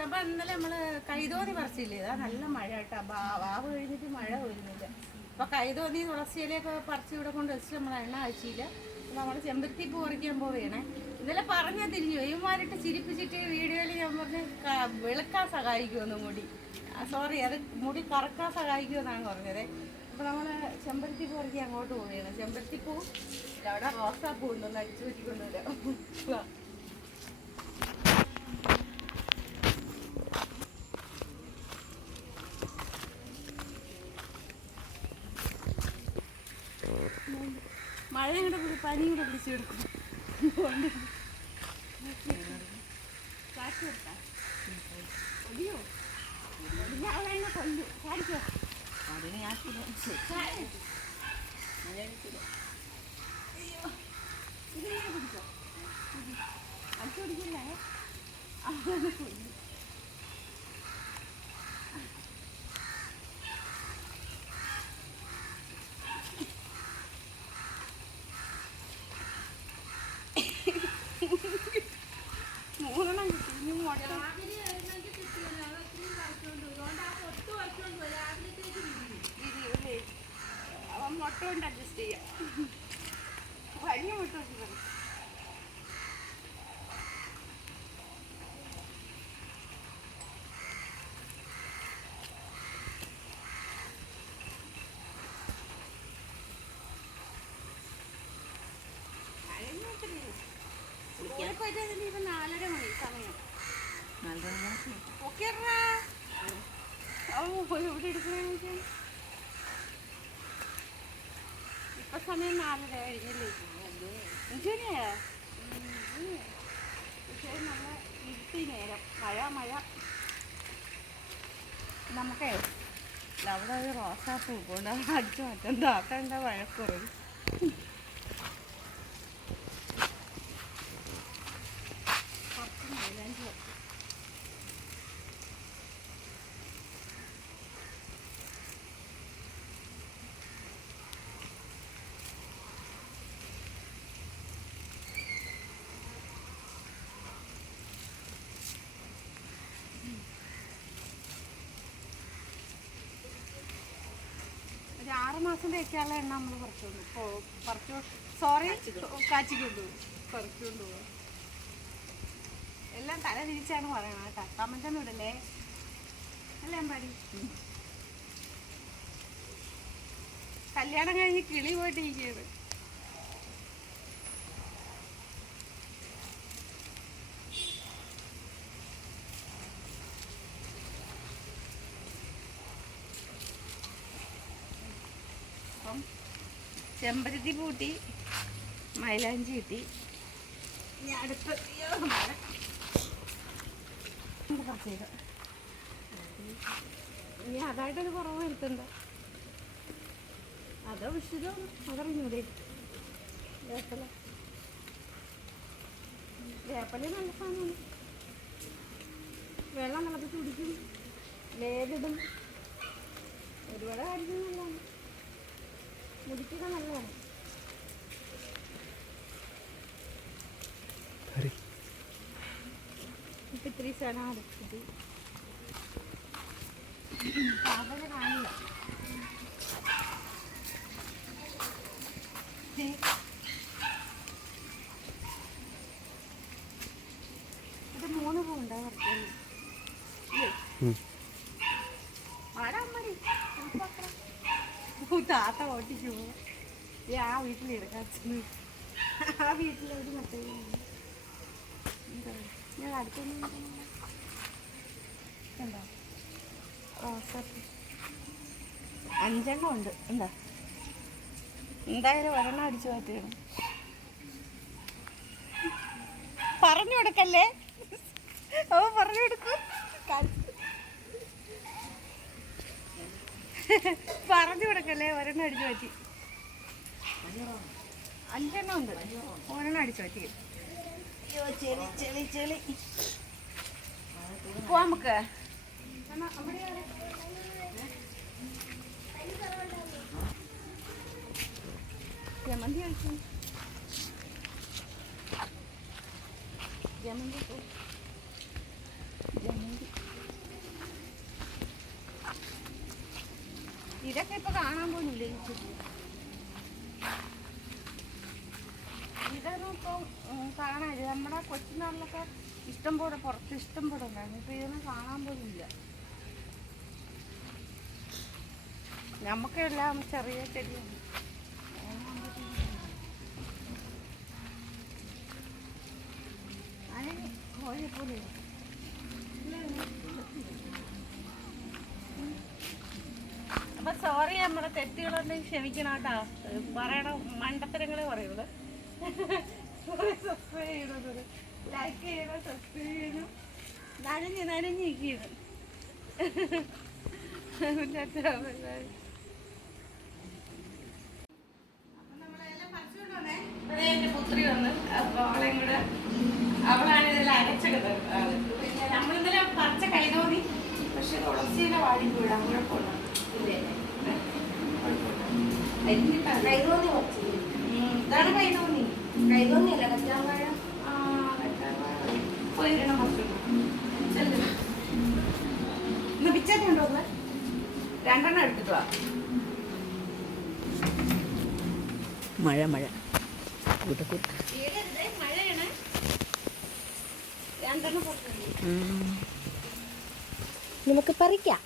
അപ്പൊ ഇന്നലെ നമ്മൾ കൈതോന്നി പറിച്ചില്ലേ? ഇതാ നല്ല മഴ കേട്ടോ വാവ് കഴിഞ്ഞിട്ട് മഴ വരുന്നില്ല അപ്പൊ കൈതോന്നി തുളസിയിലൊക്കെ പറിച്ച് ഇവിടെ കൊണ്ട് വെച്ചിട്ട് നമ്മൾ എണ്ണ ആഴ്ചയില്ല നമ്മൾ ചെമ്പരത്തി പറിക്കാൻ പോവുകയാണേ. ഇന്നലെ പറഞ്ഞാൽ തിരിഞ്ഞു ഇവന്മാരിട്ട് ചിരിപ്പിച്ചിട്ട് വീഡിയോയിൽ ഞാൻ പറഞ്ഞ് വിളക്കാൻ സഹായിക്കുമെന്ന് മുടി. സോറി അത് മുടി കറക്കാൻ സഹായിക്കുമെന്നാണ് പറഞ്ഞത്. അപ്പൊ നമ്മൾ ചെമ്പരത്തി പൂ അങ്ങോട്ട് പോവുകയാണ്. ചെമ്പരത്തി പൂ അവിടെ റോസാപ്പൂ ഉണ്ടോന്ന് അടിച്ചു പറ്റിക്കൊണ്ടുവരാം മഴ കൂടെ പനി കൂടെ പിടിച്ചെടുക്കും കാറ്റ് കൊടുത്താ. പിടിച്ചോ? അവനെ കൊല്ലു മൂന്നെണ്ണം കിട്ടി ഇനി മുട്ട ഇരിയൂലേ? അവൻ മുട്ട കൊണ്ട് അഡ്ജസ്റ്റ് ചെയ്യാം വലിയ മുട്ട വെച്ച് പറയും നാലര മണി സമയം നാലര മണി സമയം നാലര ഇരുട്ടി നേരം നമുക്കേ നമ്മുടെ ഒരു റോസാപ്പൂ കൊണ്ട് അടിച്ചു മാറ്റം താത്തണ്ട വഴക്കുറവ് കുറച്ച് മൈലാഞ്ചി വെക്കാം. ഒരു ആറ് മാസം തേക്കാനുള്ള എണ്ണ നമ്മൾ പറിച്ചോണ്ട് പറിച്ചു സോറി കാച്ചിക്കൊണ്ട് പറിച്ചുകൊണ്ട് എല്ലാം തല തിരിച്ചാണ് പറയണത് കേട്ടോ. കമന്റൊന്നും ഇടല്ലേ? അല്ലേ കല്യാണം കഴിഞ്ഞ് കിളി പോയിട്ട് ഇരിക്കുന്നത് അപ്പം ചെമ്പരത്തി പൂട്ടി മൈലാഞ്ചി കിട്ടി. ഇനി അതായിട്ടൊരു കുറവ് വരുത്തണ്ട അതോ വിഷുതോ അതറിഞ്ഞൂടെ? വേപ്പല. വേപ്പല നല്ല സാധനമാണ്. വെള്ളം തിളപ്പിച്ച് കുടിക്കും. വേദിടും ഒരുപാട് കാര്യങ്ങൾ നല്ലതാണ്. മുടിക്കൊക്കെ നല്ലതാണ് ഇപ്പൊ സ്ഥലം കാണില്ല. ഇത് മൂന്ന് പൂണ്ടാ താത്ത ഓട്ടിച്ചു പോകും ഈ ആ വീട്ടിലെടുക്കാൻ ആ വീട്ടിലോട്ട് മറ്റേ എന്താ ഞാൻ അടുത്തൊന്നും കണ്ടോ റോസാപ്പൂ അഞ്ചെണ്ണം ഉണ്ട്. എന്താ? എന്തായാലും ഒരെണ്ണം അടിച്ചു മാറ്റിയാണ് പറഞ്ഞു കൊടുക്കല്ലേ? ഓ പറഞ്ഞു കൊടുക്കൂ. പറഞ്ഞു കൊടുക്കല്ലേ? ഒരെണ്ണം അടിച്ചു മാറ്റി. അഞ്ചെണ്ണം ഉണ്ട്. ഒരെണ്ണം അടിച്ചു അയ്യോ ചെളി ചെളി ചെളി. പോവാം നമുക്ക്. ജമന്തി കഴിച്ചു? ജമന്തി പൂ. ഇതൊക്കെ ഇപ്പൊ കാണാൻ പോകുന്നില്ല ഇതൊന്നും ഇപ്പൊ കാണാൻ നമ്മുടെ കൊച്ചുനാളിലൊക്കെ ഇഷ്ടം പോലെ പുറത്ത് ഇഷ്ടം പോലെ ഉണ്ടായിരുന്നു. ഇപ്പൊ ഇതൊന്നും കാണാൻ പോകുന്നില്ല നമുക്കെല്ലാം ചെറിയ ചെടിയാണ് അതിന് അപ്പൊ സോറി നമ്മുടെ തെറ്റുകളൊന്നും ക്ഷമിക്കണം കേട്ടോ പറയണ മണ്ടത്തരങ്ങളെ പറയുള്ളൂ. സബ്സ്ക്രൈബ് ചെയ്യണത് ലൈക്ക് ചെയ്യണം സബ്സ്ക്രൈബ് ചെയ്യണം. നനഞ്ഞ് നനഞ്ഞിരിക്കണം പുത്രി വന്ന്. അപ്പൊ അവളെയും കൂടെ അവളാണ് ഇതിൽ അരച്ചത് പിന്നെ നമ്മളിന്നലെ പറിച്ച കൈതോന്നി പക്ഷെ തുളസിയിലെ വാടിക്കൂടാ കുഴപ്പമില്ല ഇല്ലേ കൈതോന്നി കുറച്ച് ഇതാണ് കൈതോന്നി കൈതോന്നിയല്ല കറ്റാർവാഴ ആ കറ്റാർവാഴ. പോയിരണം കുറച്ചുകൂടെ. ചെല്ല്. ഇന്ന് പിച്ചൊക്കെ ഉണ്ടോ ഒന്ന് രണ്ടെണ്ണം എടുത്തിട്ട് വാ മഴ മഴ മഴയാണ് രണ്ടെണ്ണം നമുക്ക് പറിക്കാം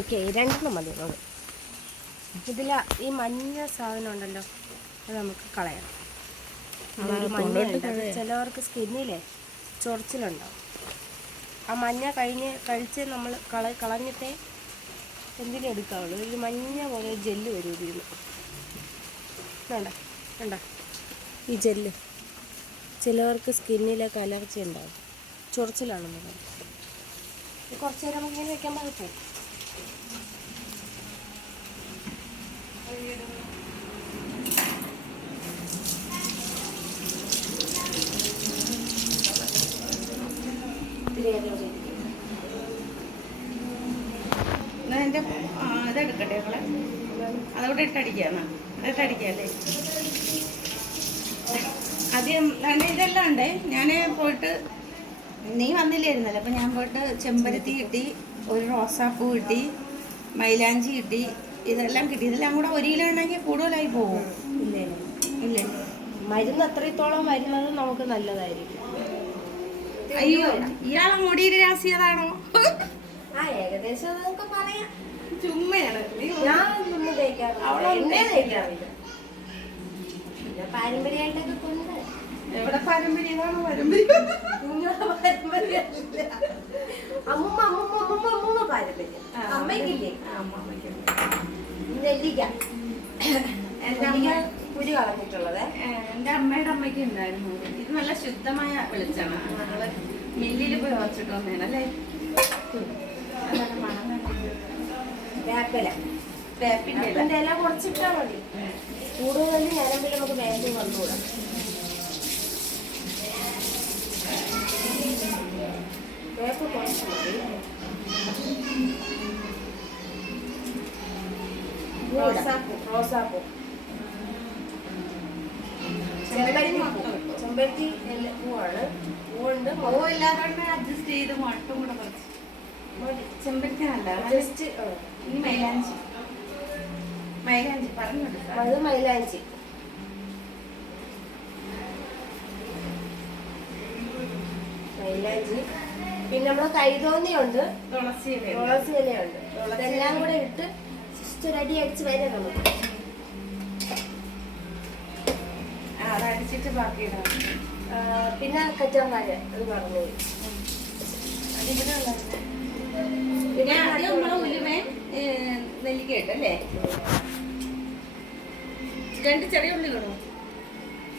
ഓക്കെ രണ്ടെണ്ണം മതി. നമുക്ക് ഇതിൽ ഈ മഞ്ഞ സാധനം ഉണ്ടല്ലോ അത് നമുക്ക് കളയാം. അതൊരു മഞ്ഞയുണ്ട് ചിലവർക്ക് സ്കിന്നിലെ ചൊറിച്ചിലുണ്ടാവും. ആ മഞ്ഞ കഴിഞ്ഞ് കഴിച്ച് നമ്മൾ കള കളഞ്ഞിട്ടേ എന്തിനും എടുക്കാവുള്ളൂ? ഒരു മഞ്ഞ പോലെ ഒരു ജെല്ല് വരും ഇതിൽ വേണ്ട വേണ്ട. ഈ ജെല്ല്. ചിലവർക്ക് സ്കിന്നിലെ അലർജി ഉണ്ടാവും ചൊറിച്ചിലാണെന്ന് കുറച്ച് നേരം നമുക്ക് ഇങ്ങനെ വെക്കാൻ പാകത്തെ ആ, ഇതെടുക്കട്ടെ ഞങ്ങളെ അതവിടെ ഇട്ടടിക്കാന്നാ ഇട്ടടിക്കല്ലേ? ആദ്യം രണ്ട് ഇതെല്ലാം ഉണ്ട്. ഞാൻ പോയിട്ട് നീ വന്നില്ലായിരുന്നല്ലോ അപ്പം ഞാൻ പോയിട്ട് ചെമ്പരത്തി കിട്ടി ഒരു റോസാപ്പൂ കിട്ടി മൈലാഞ്ചി കിട്ടി ഇതെല്ലാം കിട്ടി. ഇതെല്ലാം കൂടെ ഒരു കിലോ ഉണ്ടെങ്കിൽ കൂടുതലായി പോകും. ഇല്ലേ? ഇല്ലേ? മരുന്ന് അത്രത്തോളം വരുന്നത് നമുക്ക് നല്ലതായിരിക്കും. അയ്യോ ഇയാളെ മുടിയിൽ രാശിയതാണോ ആ ഏകദേശം അതൊക്കെ പറയാം. ചുമ്മയാണ്. നീ ഞാൻ ഒന്നും തേക്കാറില്ല അവളൊന്നേ തേക്കാറില്ല. പിന്നെ പാരമ്പര്യമായിട്ടൊക്കെ കൊണ്ട് എവിടെ പാരമ്പര്യമാണോ? പാരമ്പര്യം. അമ്മുമ്മ അമ്മുമ്മ അമ്മുമ്മ അമ്മുമ്മ പാരമ്പര്യം അമ്മയ്ക്കില്ലേ. നെല്ലിക്ക നെല്ലിക്ക അമ്മ കുരു കളഞ്ഞിട്ടുള്ളത്. ഏഹ് അമ്മയുടെ അമ്മയ്ക്ക് ഉണ്ടായിരുന്നു ഇത് നല്ല ശുദ്ധമായ വെളിച്ചെണ്ണ നമ്മൾ മില്ലിൽ പോയി വച്ചിട്ട് വന്നേനല്ലേ. വേപ്പില. വേപ്പിന്റെ ഇല. കുറച്ചിട്ടാ മതി. കൂടുതൽ ഞരമ്പിൽ നമുക്ക് വേണ്ടി വന്നുകൂടാ. വേപ്പ് കുറച്ച് മതി റോസാപ്പൂ. റോസാപ്പൂ ചെമ്പരത്തി പൂവാണ്. പൂവുണ്ട്. ഓ ഇല്ലാതെ അഡ്ജസ്റ്റ് ചെയ്ത് മട്ടും കൂടെ കുറച്ച്. ചെമ്പരത്തി നല്ല ജസ്റ്റ് ഇനി മൈലാഞ്ചി. മൈലാഞ്ചി പറഞ്ഞു അത് മൈലാഞ്ചി. മൈലാഞ്ചി. പിന്നെ നമ്മളെ കൈതോന്നിയുണ്ട്. തുളസി ഇല തുളസി ഇലയുണ്ട് ഇതെല്ലാം കൂടെ ഇട്ട് ജസ്റ്റ് ഒരു അടി അടിച്ച് വരെ നമുക്ക് അതടിച്ചിട്ട് ബാക്കി ഇടാം പിന്നെ കറ്റാർവാഴ അത് പറഞ്ഞു. പിന്നെ ആദ്യം നമ്മൾ രണ്ട് ചെറിയ ഉള്ളി ഇടണോ?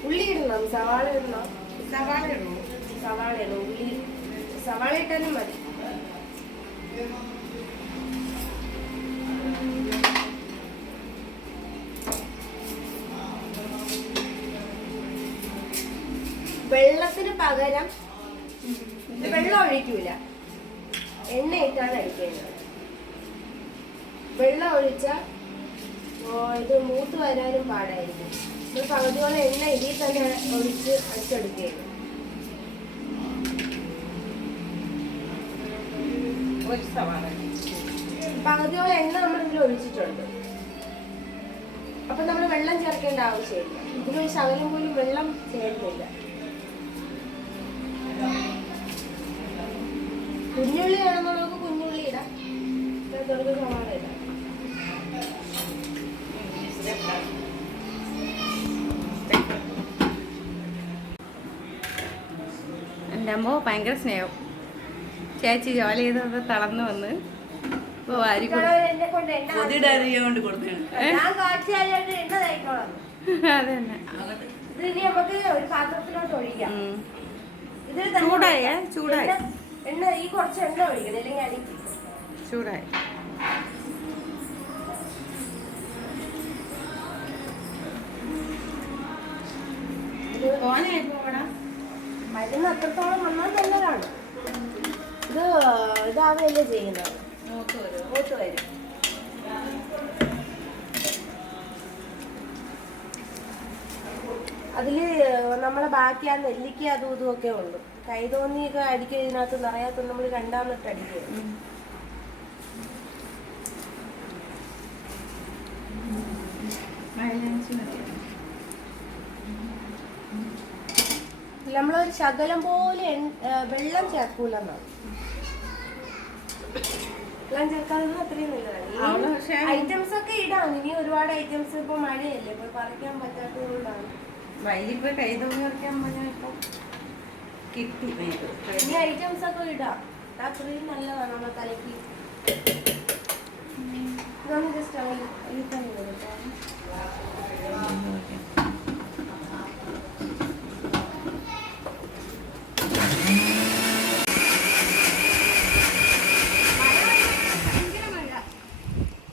ഉള്ളി ഇടണം സവാള ഇടണം. സവാള ഇടണോ? സവാള ഇടണം ഉള്ളി സവാള ഇട്ടാലും മതി. വെള്ളത്തിന് പകരം വെള്ളം ഒഴിക്കൂല. എണ്ണ ഇട്ടാണ് അടിക്കേണ്ടത് വെള്ളം ഒഴിച്ച ഇത് മൂത്ത് വരാനും പാടായിരിക്കും. ഇത് പകുതിയോളം എണ്ണ ഇതിൽ തന്നെ ഒഴിച്ച് അടിച്ചെടുക്കുകയാണ് ഒരു സവാള പകുതിയോളം എണ്ണ നമ്മൾ ഇതിൽ ഒഴിച്ചിട്ടുണ്ട്. അപ്പൊ നമ്മൾ വെള്ളം ചേർക്കേണ്ട ആവശ്യമില്ല. ഇതിനൊരു ശകലം പോലും വെള്ളം ചേർക്കില്ല. കുഞ്ഞുള്ളി വേണമെന്നുള്ളവർക്ക് കുഞ്ഞുള്ളി ഇടാം. ഇതിനകത്തോട്ട് സവാള ഇടാം. എന്റെ അമ്മ ഭയങ്കര സ്നേഹം. ചേച്ചി ജോലി ചെയ്തത് തളർന്നു വന്ന്. ഇപ്പോൾ വാരി കൊടു- ഇതൊക്കെ എന്നെ കൊണ്ട് എണ്ണ പൊതിയിടാൻ കൊണ്ട് കൊടുത്തേണ് ഞാൻ കാച്ചി എണ്ണ തയ്ക്കോളാം. അത് തന്നെ നമുക്ക് ഒരു പാത്രത്തിലോട്ട് ഒഴിക്കാം. ഉം. ചൂടായേ? ചൂടായി. എണ്ണ- എണ്ണ ഈ കുറച്ച് എണ്ണ ഒഴിക്കണം അല്ലെങ്കിൽ അടി ചൂടായി. തോനെയായി പോകണം മരുന്ന് അത്രത്തോളം വന്നാൽ നല്ലതാണ് ഇത് ഇതാവുകയല്ലേ ചെയ്യുന്നത്. മൂത്ത് വരും. അതിൽ നമ്മളെ ബാക്കി ആ നെല്ലിക്ക അതും ഇതും ഒക്കെ ഉണ്ട്. കൈതോന്നിയൊക്കെ അടിക്കുക ഇതിനകത്ത്. നിറയാത്ത നമ്മൾ രണ്ടാമത്തെ അടിക്കുക മൈലൻസ് മതി. നമ്മളൊരു ശകലം പോലെ വെള്ളം ചേർക്കൂലെന്നാണ് വെള്ളം ചേർക്കാതെ അത്രയും നല്ലതാണ് ഐറ്റംസ് ഒക്കെ ഇടാം. ഇനി ഒരുപാട് ഐറ്റംസ് ഇപ്പൊ മഴയല്ലേ. ഇപ്പൊ പറിക്കാൻ പറ്റാത്തതുകൊണ്ടാണ് വൈകിപ്പോ കൈ തോന്നി വരയ്ക്കാൻ പറഞ്ഞാൽ ഇപ്പൊ കിട്ടി ഇനി ഐറ്റംസ് ഒക്കെ ഇടാം അത്രയും നല്ലതാണ് നമ്മുടെ തലയ്ക്ക്. ജസ്റ്റ് അതിൽ തന്നെ കൊടുക്കാം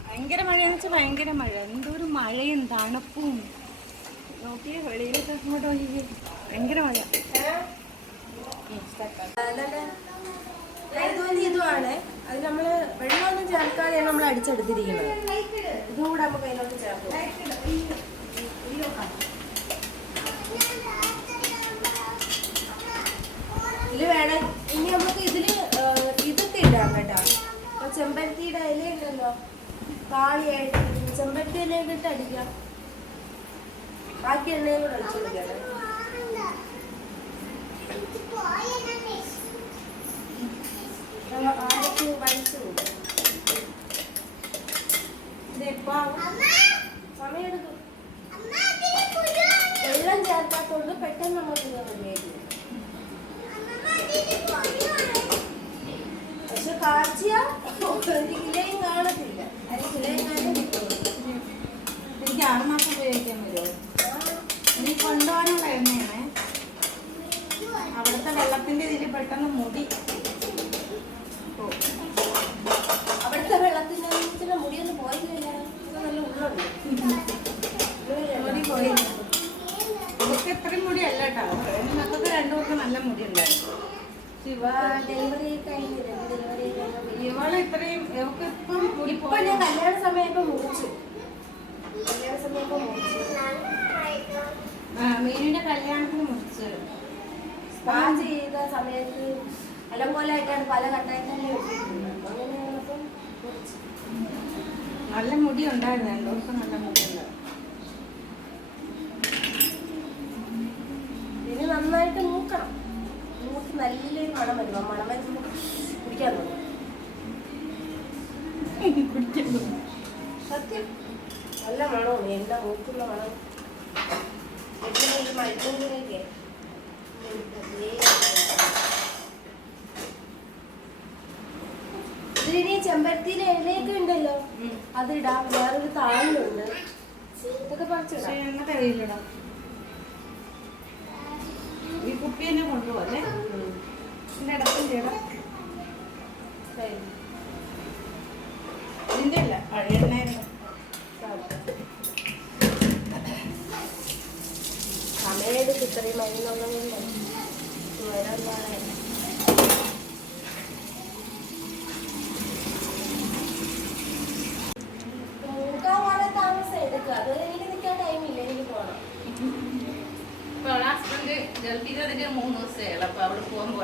ഭയങ്കര മഴ വെച്ചാൽ ഭയങ്കര മഴ. എന്തൊരു മഴയും തണുപ്പും. നോക്കിയേ വെളിയിലൊക്കെ അങ്ങോട്ട് നോക്കിയേ. ഭയങ്കര മഴ. ഇതുമാണ് ഇതൊക്കെ ഇടാം കേട്ടോ. ചെമ്പരത്തിയുടെ ഇല ഉണ്ടല്ലോ കാളിയായിട്ട് ചെമ്പരത്തി ഇലയൊക്കെ ഇട്ട് അടിക്കാം. ബാക്കി എണ്ണയും കൂടെ ഒഴിച്ചെടുക്കാം ആരൊക്കെ വയസ്സുണ്ട് ഇതിപ്പോ സമയമെടുക്കും വെള്ളം ചേർക്കാത്തോണ്ട് പെട്ടെന്ന് നമുക്ക് ഇത് റെഡിയായിട്ട് പക്ഷെ കാച്ചിയ ഒരു കിലയും കാണത്തില്ല അര കിലയും കാണാൻ കിട്ടുള്ളൂ എനിക്ക് ആറ് മാസം ഉപയോഗിക്കാൻ വരുമോ ഇനി കൊണ്ടുപോകാനുള്ള എണ്ണയാണേ അവിടുത്തെ വെള്ളത്തിന്റെ ഇതിൽ പെട്ടെന്ന് മുടി പോകും. അവിടുത്തെ വെള്ളത്തിന്റെ അംശത്തിന് മുടിയൊന്നും പോയില്ല ഇത് നല്ല ഉള്ളുണ്ട് മുടി പോയി നമുക്ക് ഇത്രയും മുടി അല്ല കേട്ടോ മക്കൾക്ക് രണ്ടു പേർക്ക് നല്ല മുടി ഉണ്ടായിരുന്നു ശിവ ഡെലിവറി കഴിഞ്ഞില്ല ഡെലിവറി കഴിഞ്ഞ ഇവൾ ഇത്രയും ഇവക്ക് ഇപ്പം മുടി ഇപ്പൊ പോയി ഞാൻ കല്യാണ സമയത്ത് മുറിച്ചു. കല്യാണ സമയത്ത് മുറിച്ചു. ആ, മീനിന്റെ കല്യാണത്തിന് മുറിച്ച്. സ്പാ ചെയ്ത സമയത്ത് അലങ്കോലായിട്ടാണ് പല വന്നപ്പം നല്ല മുടി ഉണ്ടായിരുന്നു രണ്ടു ദിവസം നല്ല മുടി ഉണ്ടായിരുന്നു? ഇതിന് നന്നായിട്ട് മൂക്കണം. മൂക്ക് നല്ലൊരു മണം വരും. മണം വരുമ്പോ കുടിക്കാൻ തോന്നും എണ്ണ മൂക്കുന്ന മണം മരുന്നിന്റെയൊക്കെ ഇതിന് ചെമ്പരത്തിയിലെ ഇലയൊക്കെ ഉണ്ടല്ലോ. അതിടാം വേറൊരു താളിലുണ്ട്. ഇതൊക്കെ പറിച്ചിടാം. ഈ കുപ്പി തന്നെ കൊണ്ടുപോകല്ലേ ഇടം ശരി. അല്ല പഴയ അതിനുള്ളതുണ്ട് ചുവരുള്ളതാണ് ജൽദി അതിന്റെ മൂന്ന് ദിവസമേ ഉള്ളൂ. അപ്പൊ അവിടെ പോകുമ്പോ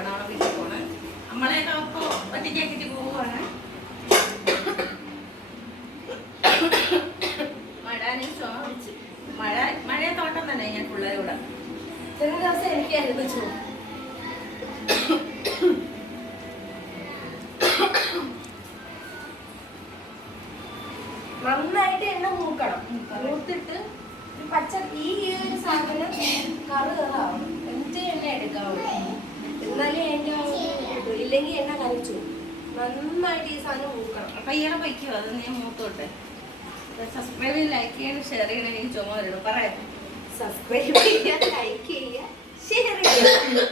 മൂത്തിട്ട് ഒരു പച്ച ഈ ഒരു സാധനം കറു കറാവും എന്നിട്ട് എണ്ണ എടുക്കാവുള്ളൂ എന്നാലേ എണ്ണ കിട്ടൂ. ഇല്ലെങ്കിൽ എണ്ണ കരച്ചു നന്നായിട്ട് ഈ സാധനം മൂക്കണം അപ്പൊ ഇയാളെ പൈക്കോ അത് നീ മൂത്തോട്ടെ. സബ്സ്ക്രൈബ് ലൈക്ക് ചെയ്യണം ഷെയർ ചെയ്യണം എനിക്ക് ചുമ വരണം പറയാം. സബ്സ്ക്രൈബ് ചെയ്യുക ലൈക്ക് ചെയ്യുക ഷെയർ ചെയ്യുക